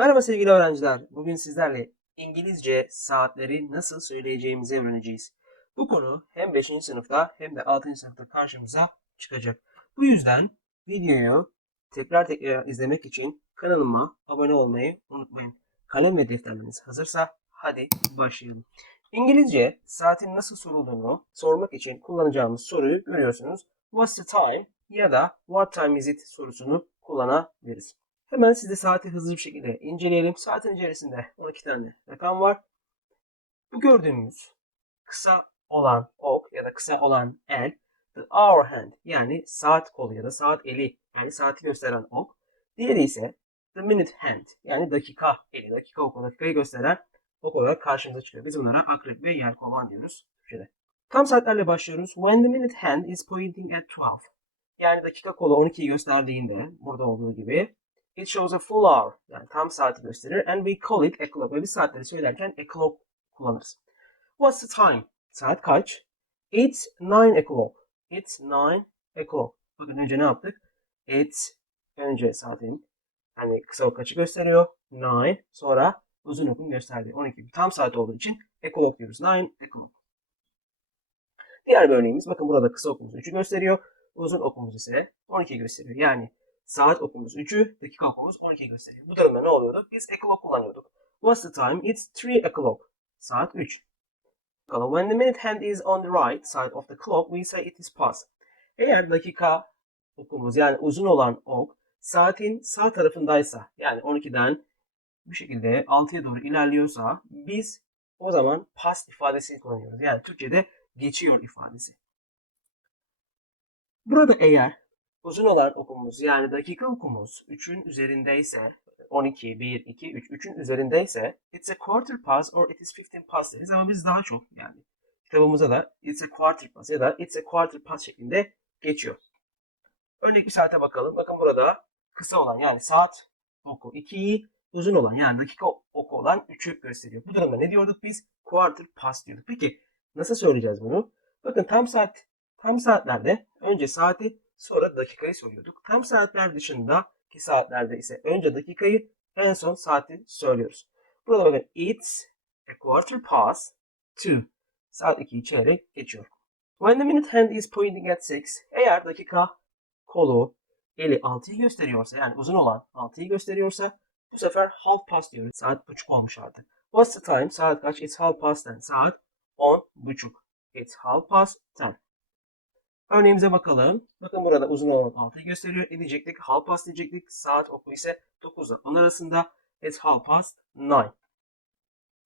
Merhaba sevgili öğrenciler. Bugün sizlerle İngilizce saatleri nasıl söyleyeceğimizi öğreneceğiz. Bu konu hem 5. sınıfta hem de 6. sınıfta karşımıza çıkacak. Bu yüzden videoyu tekrar tekrar izlemek için kanalıma abone olmayı unutmayın. Kalem ve defterleriniz hazırsa hadi başlayalım. İngilizce saatin nasıl sorulduğunu sormak için kullanacağımız soruyu görüyorsunuz. What's the time ya da what time is it sorusunu kullanabiliriz. Hemen size saati hızlı bir şekilde inceleyelim. Saatin içerisinde 12 tane rakam var. Bu gördüğümüz kısa olan ok ya da kısa olan el the hour hand yani saat kolu ya da saat eli yani saati gösteren ok. Diğeri ise the minute hand yani dakika eli, dakika oku, dakikayı gösteren ok olarak karşımıza çıkıyor. Biz bunlara akrep ve yelkovan diyoruz Türkçe'de. Tam saatlerle başlıyoruz. When the minute hand is pointing at 12. Yani dakika kolu 12'yi gösterdiğinde burada olduğu gibi It shows a full hour. Yani tam saati gösterir. And we call it a clock. Ve biz saatleri söylerken a clock kullanırız. What's the time? Saat kaç? It's nine o'clock. It's nine o'clock. Bakın önce ne yaptık? It's önce saatin yani kısa kaçı gösteriyor? Nine. Sonra uzun okun gösterdiği 12. Tam saat olduğu için o'clock diyoruz. Nine o'clock. Diğer bir örneğimiz bakın burada kısa okumuz 3'ü gösteriyor. Uzun okumuz ise 12 gösteriyor. Yani saat okumuz 3'ü, dakika okumuz 12 gösteriyor. Bu durumda ne oluyordu? Biz o'clock kullanıyorduk. What's the time? It's 3 o'clock. Saat 3. Bakalım. When the minute hand is on the right side of the clock, we say it is past. Eğer dakika okumuz yani uzun olan ok saatin sağ tarafındaysa yani 12'den bu şekilde 6'ya doğru ilerliyorsa biz o zaman past ifadesini kullanıyoruz. Yani Türkçe'de geçiyor ifadesi. Burada eğer uzun olan okumuz yani dakika okumuz 3'ün üzerindeyse 12, 1, 2, 3, 3'ün üzerindeyse it's a quarter past or it is 15 past deriz ama biz daha çok yani kitabımıza da it's a quarter past ya da it's a quarter past şeklinde geçiyor. Örnek bir saate bakalım. Bakın burada kısa olan yani saat oku 2'yi uzun olan yani dakika oku olan 3'ü gösteriyor. Bu durumda ne diyorduk biz? Quarter past diyorduk. Peki nasıl söyleyeceğiz bunu? Bakın tam saat tam saatlerde önce saati sonra dakikayı soruyorduk. Tam saatler dışındaki saatlerde ise önce dakikayı en son saati söylüyoruz. Burada bakın it's a quarter past two. Saat 2'yi çeyrek geçiyor. When the minute hand is pointing at 6. Eğer dakika kolu eli 6'yı gösteriyorsa yani uzun olan 6'yı gösteriyorsa bu sefer half past diyoruz. Saat buçuk olmuş artık. What's the time? Saat kaç? It's half past 10. Saat 10 buçuk. It's half past 10. Örneğimize bakalım. Bakın burada uzun olan 6'yı gösteriyor. Ne diyecektik? Half past diyecektik. Saat oku ise 9 ile 10 arasında. It's half past 9.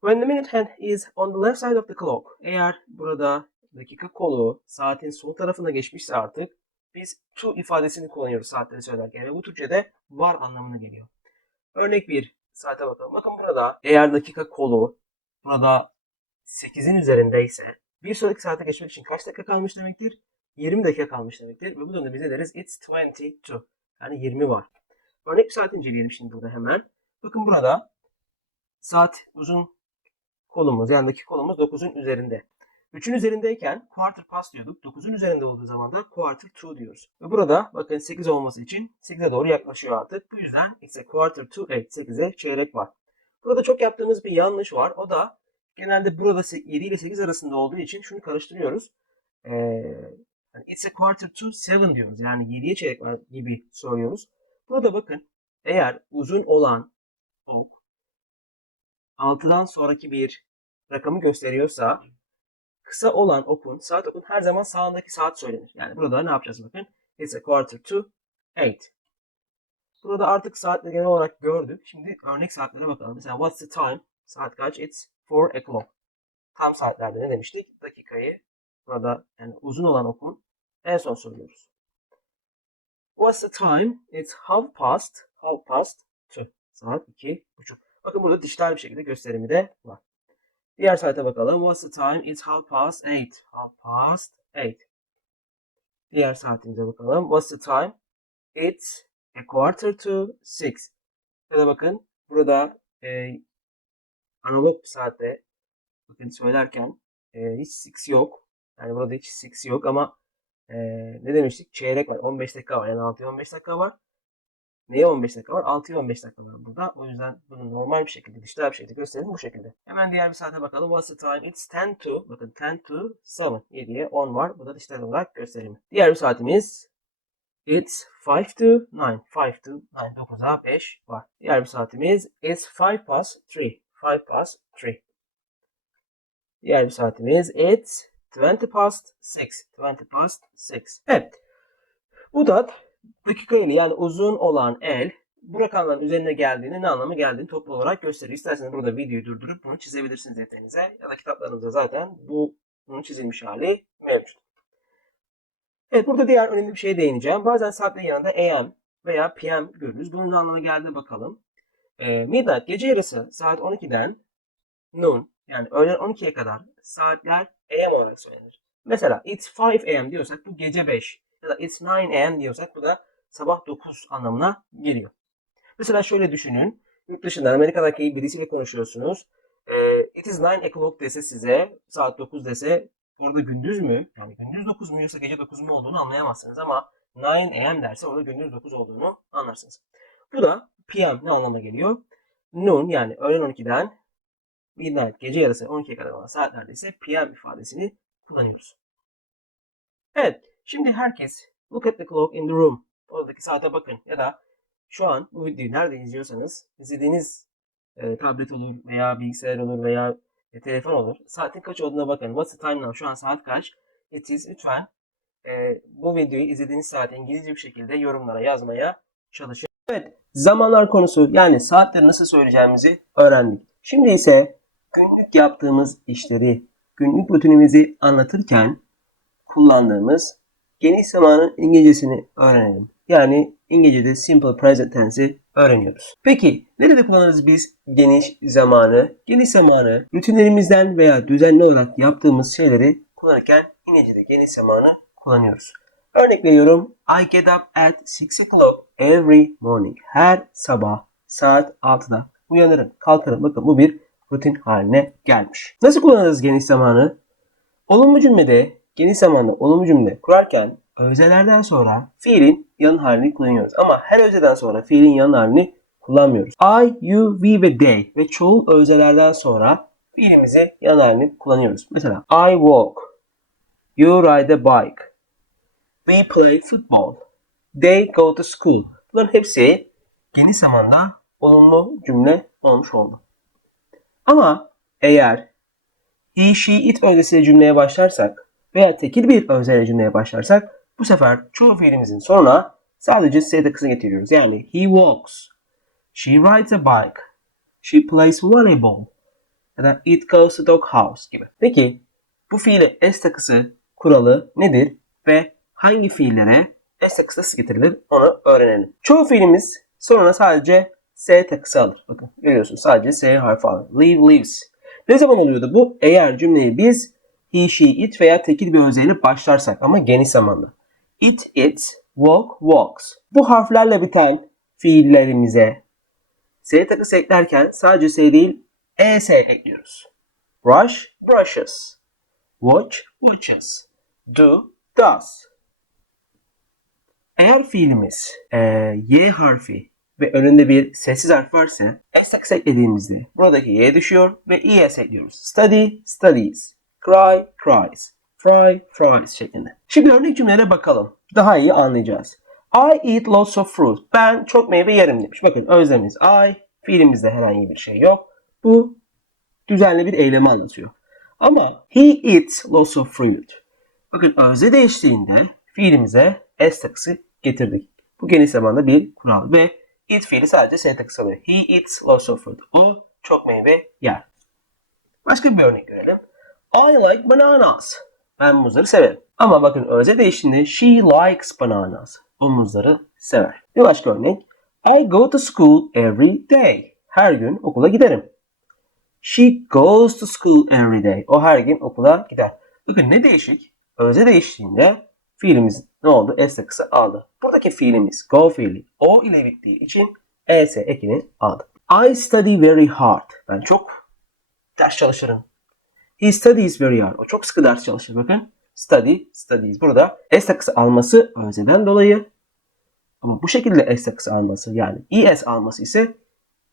When the minute hand is on the left side of the clock. Eğer burada dakika kolu saatin sol tarafına geçmişse artık biz to ifadesini kullanıyoruz saatleri söylerken ve bu Türkçe'de var anlamına geliyor. Örnek bir saate bakalım. Bakın burada eğer dakika kolu burada 8'in üzerindeyse bir sonraki saate geçmek için kaç dakika kalmış demektir? 20 dakika kalmış demektir. Ve bu durumda biz ne deriz? It's 22. Yani 20 var. Örnek bir saat inceleyelim şimdi burada hemen. Bakın burada saat uzun kolumuz yani dakika kolumuz 9'un üzerinde. 3'ün üzerindeyken quarter past diyorduk. 9'un üzerinde olduğu zaman da quarter to diyoruz. Ve burada bakın 8 olması için 8'e doğru yaklaşıyor artık. Bu yüzden it's a quarter to 8. 8'e çeyrek var. Burada çok yaptığımız bir yanlış var. O da genelde burada 7 ile 8 arasında olduğu için şunu karıştırıyoruz. Ee, yani it's a quarter to 7 diyoruz. Yani 7'ye çeyrek var gibi söylüyoruz. Burada bakın eğer uzun olan ok 6'dan sonraki bir rakamı gösteriyorsa kısa olan okun, saat okun her zaman sağındaki saat söylenir. Yani burada ne yapacağız bakın. It's a quarter to 8. Burada artık saatleri genel olarak gördük. Şimdi örnek saatlere bakalım. Mesela what's the time? Saat kaç? It's 4 o'clock. Tam saatlerde ne demiştik? Dakikayı burada yani uzun olan okun en son soruyoruz. What's the time? It's half past. Half past 2. Saat 2.30. Bakın burada dijital bir şekilde gösterimi de var. Diğer saate bakalım. What's the time? It's half past 8. Half past 8. Diğer saatimize bakalım. What's the time? It's a quarter to 6. Ya da bakın burada e, analog saatte bakın söylerken e, hiç 6 yok. Yani burada hiç 6 yok ama e, ne demiştik? Çeyrek var. 15 dakika var. Yani 6 15 dakika var. Neye 15 dakika var? 6'ya 15 dakika var burada. O yüzden bunu normal bir şekilde, dijital bir şekilde gösterelim bu şekilde. Hemen diğer bir saate bakalım. What's the time? It's 10 to, bakın 10 to 7. 7'ye 10 var. Bu da dijital olarak gösterelim. Diğer bir saatimiz It's 5 to 9. 5 to 9. 9'a 5 var. Diğer bir saatimiz It's 5 past 3. 5 past 3. Diğer bir saatimiz It's 20 past 6. 20 past 6. Evet. Bu da dakika eli yani uzun olan el bu rakamların üzerine geldiğini ne anlama geldiğini toplu olarak gösteriyor. İsterseniz burada videoyu durdurup bunu çizebilirsiniz defterinize ya da kitaplarınızda zaten bu bunun çizilmiş hali mevcut. Evet burada diğer önemli bir şeye değineceğim. Bazen saatlerin yanında AM veya PM görürüz. Bunun ne anlama geldiğine bakalım. Ee, midnight gece yarısı saat 12'den noon yani öğlen 12'ye kadar saatler AM olarak söylenir. Mesela it's 5 AM diyorsak bu gece 5 ya da it's 9 AM diyorsak bu da sabah 9 anlamına geliyor. Mesela şöyle düşünün. Yurt dışında Amerika'daki birisiyle konuşuyorsunuz. Ee, it is 9 o'clock dese size saat 9 dese orada gündüz mü? Yani gündüz 9 mu yoksa gece 9 mu olduğunu anlayamazsınız ama 9 AM derse orada gündüz 9 olduğunu anlarsınız. Bu da PM ne anlama geliyor? Noon yani öğlen 12'den midnight gece yarısı 12'ye kadar olan saatlerde ise PM ifadesini kullanıyoruz. Evet şimdi herkes look at the clock in the room. Oradaki saate bakın ya da şu an bu videoyu nerede izliyorsanız izlediğiniz e, tablet olur veya bilgisayar olur veya e, telefon olur. Saatin kaç olduğuna bakın. What's the time now? Şu an saat kaç? It is. Lütfen e, bu videoyu izlediğiniz saati İngilizce bir şekilde yorumlara yazmaya çalışın. Evet. Zamanlar konusu yani saatleri nasıl söyleyeceğimizi öğrendik. Şimdi ise günlük yaptığımız işleri, günlük rutinimizi anlatırken kullandığımız geniş zamanın İngilizcesini öğrenelim. Yani İngilizce'de simple present tense'i öğreniyoruz. Peki nerede kullanırız biz geniş zamanı? Geniş zamanı rutinlerimizden veya düzenli olarak yaptığımız şeyleri kullanırken İngilizce'de geniş zamanı kullanıyoruz. Örnek veriyorum. I get up at 6 o'clock every morning. Her sabah saat 6'da uyanırım, kalkarım. Bakın bu bir rutin haline gelmiş. Nasıl kullanırız geniş zamanı? Olumlu cümlede geniş zamanda olumlu cümle kurarken özelerden sonra fiilin yan halini kullanıyoruz. Ama her özeden sonra fiilin yan halini kullanmıyoruz. I, you, we ve they ve çoğul özelerden sonra fiilimizi yan halini kullanıyoruz. Mesela I walk, you ride a bike, we play football, they go to school. Bunların hepsi geniş zamanda olumlu cümle olmuş oldu. Ama eğer he, she, it özesiyle cümleye başlarsak veya tekil bir özeyle cümleye başlarsak bu sefer çoğu fiilimizin sonuna sadece S takısını getiriyoruz. Yani he walks, she rides a bike, she plays volleyball ya da it goes to dog house gibi. Peki bu fiile S takısı kuralı nedir ve hangi fiillere S takısı getirilir onu öğrenelim. Çoğu fiilimiz sonuna sadece S takısı alır. Bakın görüyorsunuz sadece S harfi alır. Leave, leaves. Ne zaman oluyordu bu? Eğer cümleyi biz he, she, it veya tekil bir özeyle başlarsak ama geniş zamanda. It, its, walk, walks. Bu harflerle biten fiillerimize S takısı eklerken sadece S değil ES ekliyoruz. Brush, brushes. Watch, watches. Do, does. Eğer fiilimiz e, Y harfi ve önünde bir sessiz harf varsa S eklediğimizde buradaki Y düşüyor ve ES ekliyoruz. Study, studies. Cry, cries. Fry, fries şeklinde. Şimdi örnek cümlelere bakalım. Daha iyi anlayacağız. I eat lots of fruit. Ben çok meyve yerim demiş. Bakın özlemimiz I, fiilimizde herhangi bir şey yok. Bu düzenli bir eylemi anlatıyor. Ama he eats lots of fruit. Bakın özne değiştiğinde fiilimize S takısı getirdik. Bu geniş zamanda bir kural ve eat fiili sadece S takısı alıyor. He eats lots of fruit. O çok meyve yer. Başka bir örnek görelim. I like bananas. Ben muzları severim. Ama bakın öze değiştiğinde she likes bananas. O muzları sever. Bir başka örnek. I go to school every day. Her gün okula giderim. She goes to school every day. O her gün okula gider. Bakın ne değişik? Öze değiştiğinde fiilimiz ne oldu? S takısı aldı. Buradaki fiilimiz go fiili o ile bittiği için es ekini aldı. I study very hard. Ben çok ders çalışırım. He studies very hard. O çok sıkı ders çalışır. Bakın study, studies. Burada S takısı alması özeden dolayı Ama bu şekilde S takısı alması yani ES alması ise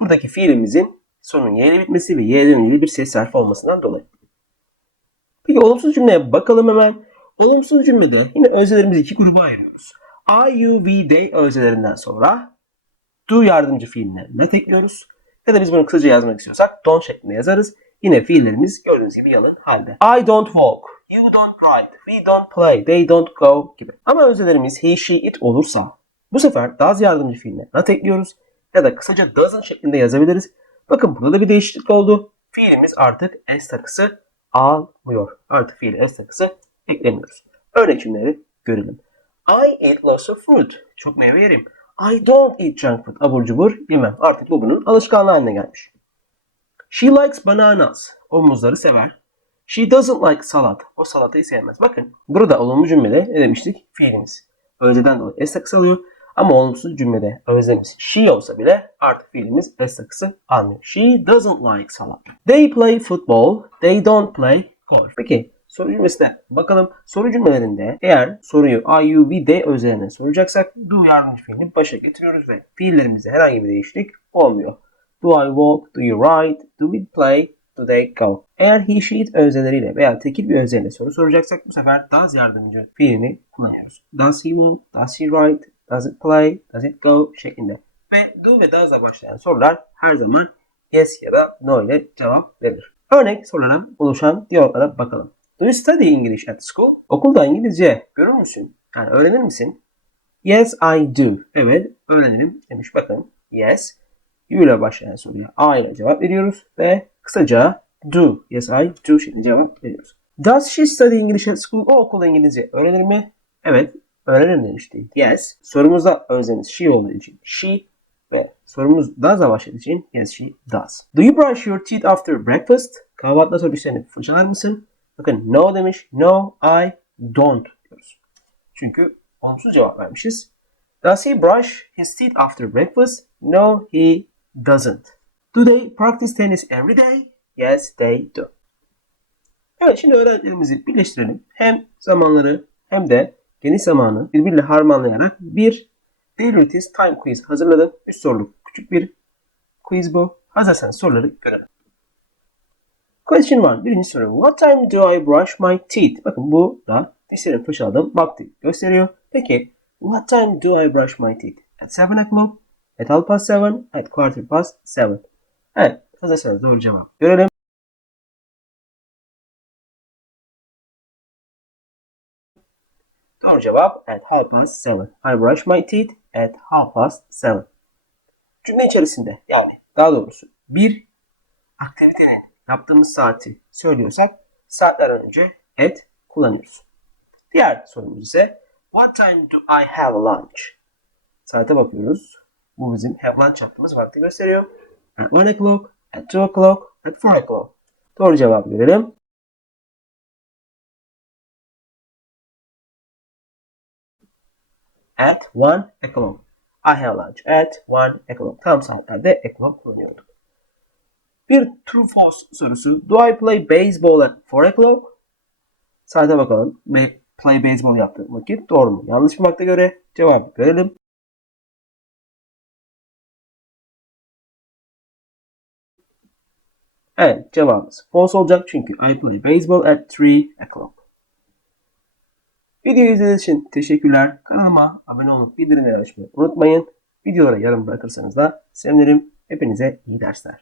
buradaki fiilimizin sonun Y ile bitmesi ve Y'den ilgili bir ses harfi olmasından dolayı. Peki olumsuz cümleye bakalım hemen. Olumsuz cümlede yine özelerimizi iki gruba ayırıyoruz. I, you, we, they özelerinden sonra do yardımcı fiiline net ekliyoruz. Ya da biz bunu kısaca yazmak istiyorsak don't şeklinde yazarız. Yine fiillerimiz gördüğünüz gibi yalın halde. I don't walk, you don't ride, we don't play, they don't go gibi. Ama özelerimiz he, she, it olursa bu sefer does yardımcı fiiline not ekliyoruz. Ya da kısaca doesn't şeklinde yazabiliriz. Bakın burada da bir değişiklik oldu. Fiilimiz artık s takısı almıyor. Artık fiil s takısı eklemiyoruz. Örnek cümleleri görelim. I eat lots of fruit. Çok meyve yerim. I don't eat junk food. Abur cubur yemem. Artık bu bunun alışkanlığı haline gelmiş. She likes bananas. O muzları sever. She doesn't like salad. O salatayı sevmez. Bakın burada olumlu cümlede ne demiştik? Fiilimiz. Önceden dolayı s takısı alıyor. Ama olumsuz cümlede özlemiz she olsa bile artık fiilimiz s takısı almıyor. She doesn't like salad. They play football. They don't play golf. Peki soru cümlesine bakalım. Soru cümlelerinde eğer soruyu I, you, we, they özelliğine soracaksak do yardımcı fiilini başa getiriyoruz ve fiillerimizde herhangi bir değişiklik olmuyor. Do I walk? Do you ride? Do we play? Do they go? Eğer he, she, it özeleriyle veya tekil bir özelliğine soru soracaksak bu sefer does yardımcı fiilini kullanıyoruz. Does he walk? Does he ride? Does it play? Does it go? şeklinde. Ve do ve does'la başlayan sorular her zaman yes ya da no ile cevap verir. Örnek sorulara oluşan diyaloglara bakalım. Do you study English at school? Okulda İngilizce görür müsün? Yani öğrenir misin? Yes, I do. Evet, öğrenirim demiş. Bakın, yes. You ile başlayan soruya I ile cevap veriyoruz ve kısaca do, yes I do şeklinde cevap veriyoruz. Does she study English at school? O okulda İngilizce öğrenir mi? Evet, öğrenirim demişti. Yes. Sorumuzda özlemiz she olduğu için she ve sorumuz does'la başladığı için yes she does. Do you brush your teeth after breakfast? Kahvaltıdan sonra dişlerini fırçalar mısın? Bakın no demiş. No, I don't diyoruz. Çünkü olumsuz cevap vermişiz. Does he brush his teeth after breakfast? No, he doesn't. Do they practice tennis every day? Yes, they do. Evet şimdi öğrendiklerimizi birleştirelim. Hem zamanları hem de geniş zamanı birbiriyle harmanlayarak bir Daily Routines Time Quiz hazırladım. 3 soruluk küçük bir quiz bu. Hazırsanız soruları görelim. Question 1. Birinci soru. What time do I brush my teeth? Bakın bu da dişlerimi fırçaladım. Vakti gösteriyor. Peki what time do I brush my teeth? At 7 o'clock? At half past 7? At quarter past 7? Evet. Hazırsanız doğru cevap görelim. Doğru cevap at half past 7. I brush my teeth at half past 7. Cümle içerisinde yani daha doğrusu bir aktivitenin yaptığımız saati söylüyorsak saatlerden önce at kullanıyoruz. Diğer sorumuz ise What time do I have lunch? Saate bakıyoruz. Bu bizim have lunch yaptığımız vakti gösteriyor. At 1 o'clock, at 2 o'clock, at 4 o'clock. Doğru cevap verelim. At 1 o'clock. I have lunch at 1 o'clock. Tam saatlerde o'clock kullanıyorduk. Bir true false sorusu. Do I play baseball at 4 o'clock? Saate bakalım. Play baseball yaptığım vakit doğru mu? Yanlış mı vakte göre? Cevabı verelim. Evet cevabımız false olacak çünkü I play baseball at 3 o'clock. Videoyu izlediğiniz için teşekkürler. Kanalıma abone olup bildirimleri açmayı unutmayın. Videolara yorum bırakırsanız da sevinirim. Hepinize iyi dersler.